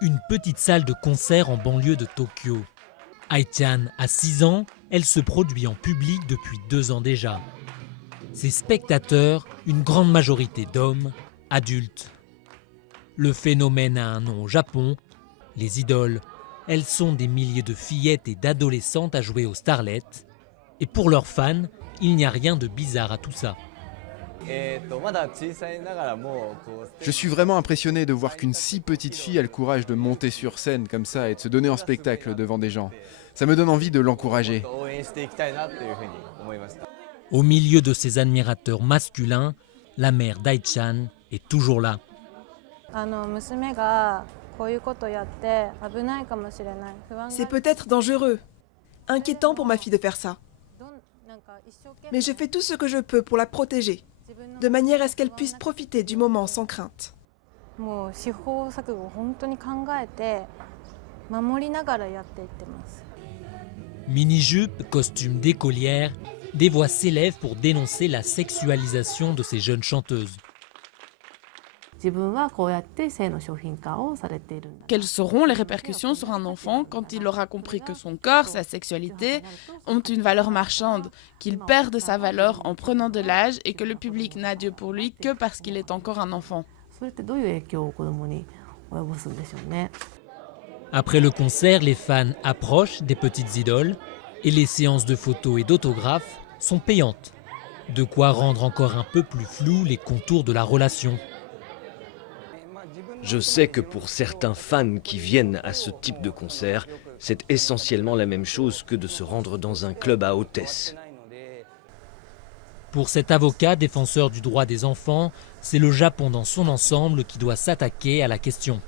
Une petite salle de concert en banlieue de Tokyo. Ai-chan a 6 ans, elle se produit en public depuis 2 ans déjà. Ses spectateurs, une grande majorité d'hommes, adultes. Le phénomène a un nom au Japon, les idoles. Elles sont des milliers de fillettes et d'adolescentes à jouer aux starlets. Et pour leurs fans, il n'y a rien de bizarre à tout ça. Je suis vraiment impressionné de voir qu'une si petite fille a le courage de monter sur scène comme ça et de se donner en spectacle devant des gens. Ça me donne envie de l'encourager. Au milieu de ses admirateurs masculins, la mère d'Ai-chan est toujours là. C'est peut-être dangereux, inquiétant pour ma fille de faire ça. Mais je fais tout ce que je peux pour la protéger, de manière à ce qu'elle puisse profiter du moment sans crainte. Mini-jupe, costume d'écolière, des voix s'élèvent pour dénoncer la sexualisation de ces jeunes chanteuses. Quelles seront les répercussions sur un enfant quand il aura compris que son corps, sa sexualité ont une valeur marchande, qu'il perd de sa valeur en prenant de l'âge et que le public n'a Dieu pour lui que parce qu'il est encore un enfant? Après le concert, les fans approchent des petites idoles et les séances de photos et d'autographes sont payantes. De quoi rendre encore un peu plus flous les contours de la relation. Je sais que pour certains fans qui viennent à ce type de concert, c'est essentiellement la même chose que de se rendre dans un club à hôtesse. Pour cet avocat défenseur du droit des enfants, c'est le Japon dans son ensemble qui doit s'attaquer à la question.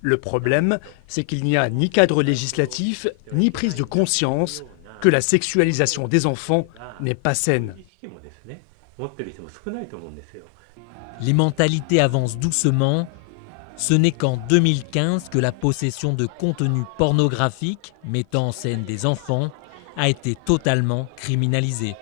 Le problème, c'est qu'il n'y a ni cadre législatif, ni prise de conscience que la sexualisation des enfants n'est pas saine. Les mentalités avancent doucement. Ce n'est qu'en 2015 que la possession de contenus pornographiques mettant en scène des enfants a été totalement criminalisée.